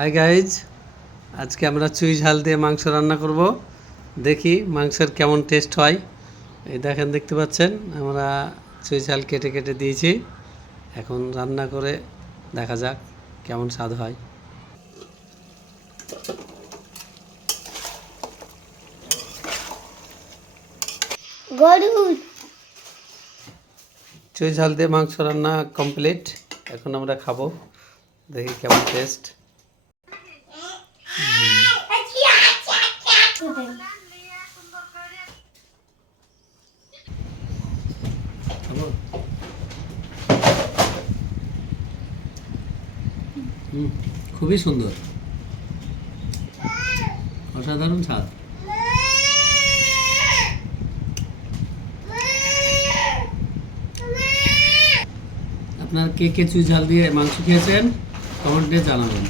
Hi guys, আজকে আমরা চুই ঝাল দিয়ে মাংস রান্না করব। দেখি মাংসের কেমন টেস্ট হয়। এই দেখেন, দেখতে পাচ্ছেন আমরা চুই ঝাল কেটে কেটে দিয়েছি। এখন রান্না করে দেখা যাক কেমন স্বাদ হয়। চুই ঝাল দিয়ে মাংস রান্না কমপ্লিট। এখন আমরা খাবো, দেখি কেমন টেস্ট। খুবই সুন্দর, অসাধারণ স্বাদ। আপনার কে কে চুই ঝাল দিয়ে মাংস খেয়েছেন কমেন্টে জানাবেন।